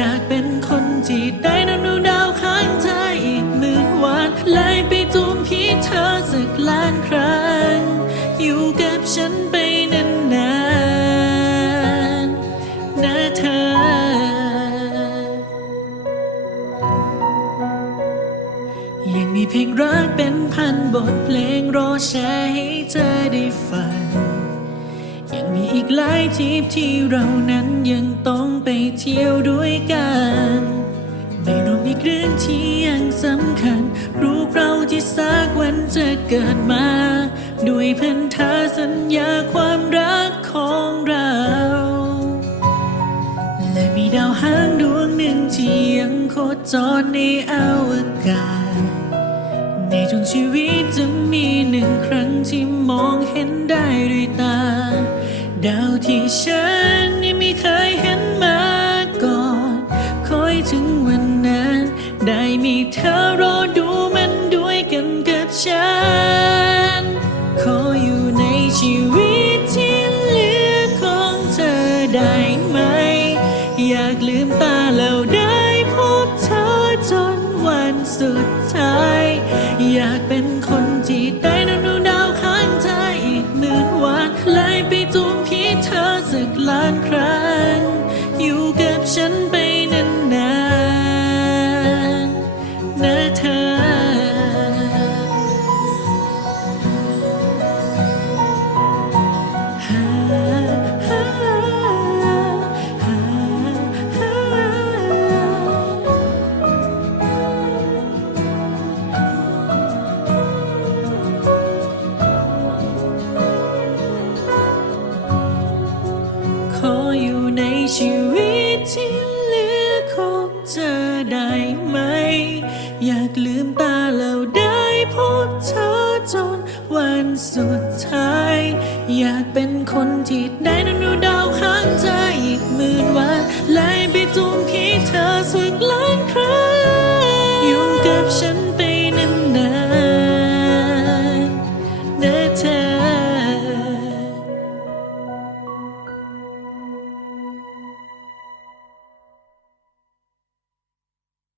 อยากเป็นคนที่ได้นำดวงดาวข้างเธออีกหมื่นวันไล่ไปจูมพี่เธอสักล้านครั้ง อยู่กับฉันไปนานๆนะเธอ ยังมีเพลงรักเป็นพันบทเพลงรอแชร์ให้เธอได้ฟัง มีอีกหลายทริปที่เรานั้นยังต้องไปเที่ยวด้วยกัน ไม่รวมอีกเรื่องที่ยังสำคัญ รูปเราที่สักวันจะเกิดมา ด้วยพันธสัญญาความรักของเรา และมีดาวหางดวงหนึ่งที่ยังโคจรในอวกาศ ในทุกชีวิตจะมีหนึ่งครั้งที่มองเห็นได้ด้วยตา ดาวที่ฉันยังไม่เคยเห็นมาก่อน คอยถึงวันนั้น ได้มีเธอรอดูมันด้วยกันกับฉัน ขออยู่ในชีวิตที่เหลือของเธอได้ไหม อยากลืมตา สุดท้าย อยากเป็นคนที่ได้นำดวงดาวข้างเธออีกหมื่นวันเลยไปจูงพีเธอสักล้านครั้ง ได้ไหม อยากลืมตาแล้วได้พบเธอจนวันสุดท้าย อยากเป็นคนที่ได้